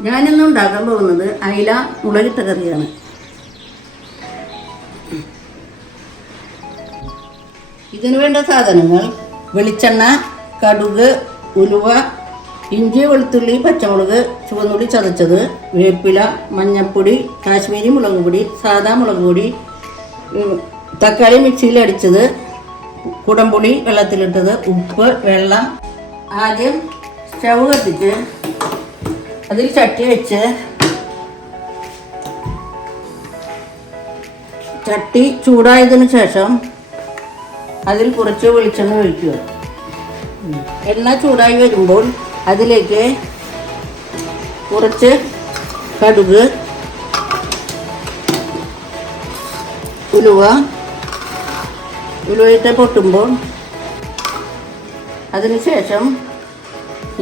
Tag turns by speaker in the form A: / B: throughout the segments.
A: ഞാനിന്ന് ഉണ്ടാക്കാൻ പോകുന്നത് അയില മുളകിട്ട കറിയാണ്. ഇതിനു വേണ്ട സാധനങ്ങൾ വെളിച്ചെണ്ണ കടുക് ഉലുവ ഇഞ്ചി വെളുത്തുള്ളി പച്ചമുളക് ചുവന്നുള്ളി ചതച്ചത് വേപ്പില മഞ്ഞൾപ്പൊടി കാശ്മീരി മുളക് പൊടി സാദാ മുളക് പൊടി തക്കാളി മിക്സിയിൽ അടിച്ചത് കുടംപുളി വെള്ളത്തിലിട്ടത് ഉപ്പ് വെള്ളം ആദ്യം സ്റ്റൗ കത്തിച്ച് അതിൽ ചട്ടി വെച്ച് ചട്ടി ചൂടായതിനു ശേഷം അതിൽ കുറച്ച് വെളിച്ചെണ്ണ ഒഴിക്കുക. എണ്ണ ചൂടായി വരുമ്പോൾ അതിലേക്ക് കുറച്ച് കടുക് ഉലുവ ഉലുവയിട്ട് പൊട്ടുമ്പോൾ അതിനുശേഷം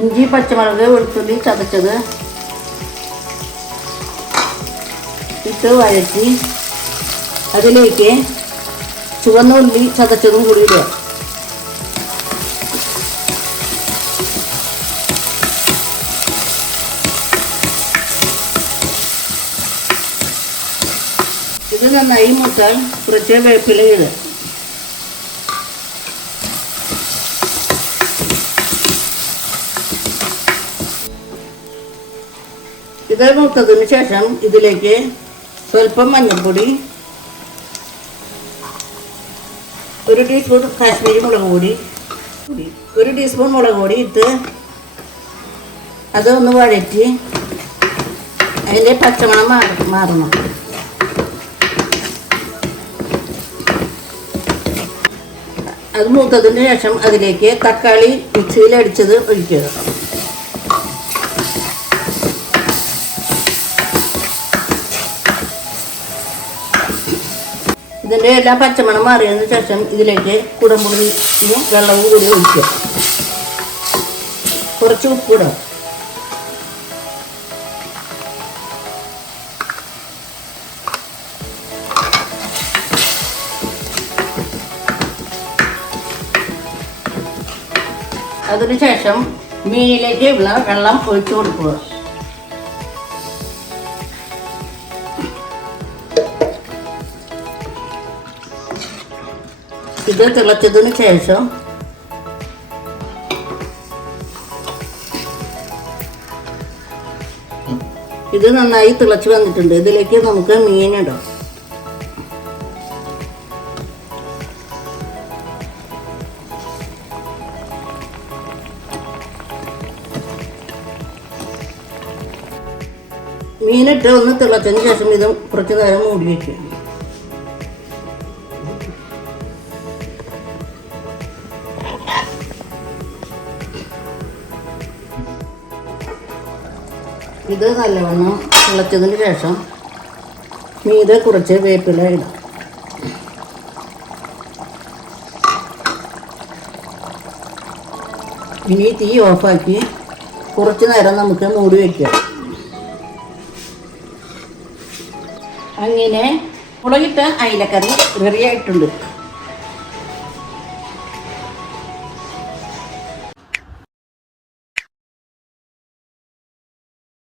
A: ഇഞ്ചി പച്ചമുളക് വെളുത്തുള്ളി ചതച്ചത്. ഇട്ട് വഴറ്റി അതിലേക്ക് ചുവന്ന ഉള്ളി ചതച്ചതും കൂടി ഇടുക. ഇത് നന്നായി മൂത്താൽ കുറച്ച് വേപ്പില ഇടുക. ഇത് മൂത്തതിന് ശേഷം ഇതിലേക്ക് സ്വല്പം മഞ്ഞൾപ്പൊടി ഒരു ടീസ്പൂൺ കാശ്മീരി മുളക് പൊടി. ഒരു ടീസ്പൂൺ മുളക് പൊടി ഇട്ട് അതൊന്ന് വഴറ്റി അതിന്റെ പച്ചമണം മാറി മാറണം അത് മൂത്തതിന് ശേഷം അതിലേക്ക് തക്കാളി മിക്സിയിൽ അടിച്ചത് ഒഴിക്കുക ഇതിന്റെ എല്ലാ പച്ചമണം മാറിയതിന് ശേഷം ഇതിലേക്ക് കുടംപുളിയും വെള്ളവും കൂടി ഒഴിക്കുക. കുറച്ച് ഉപ്പിടും അതിനുശേഷം മീനിലേക്ക് ഉള്ള വെള്ളം ഒഴിച്ചു കൊടുക്കുക. ഇത് തിളച്ചതിന് ശേഷം ഇത് നന്നായി തിളച്ച് വന്നിട്ടുണ്ട്. ഇതിലേക്ക് നമുക്ക് മീനിടാം മീനിട്ട് ഒന്ന് തിളച്ചതിന് ശേഷം ഇത് കുറച്ച് നേരം മൂടി വയ്ക്കും ഇത് നല്ലവണ്ണം തിളച്ചതിന് ശേഷം മീതെ കുറച്ച് വേപ്പില ഇടാം. ഇനി തീ ഓഫാക്കി കുറച്ച് നേരം നമുക്ക് മൂടി വയ്ക്കാം അങ്ങനെ മുളകിട്ട അയിലക്കറി റെഡിയായിട്ടുണ്ട്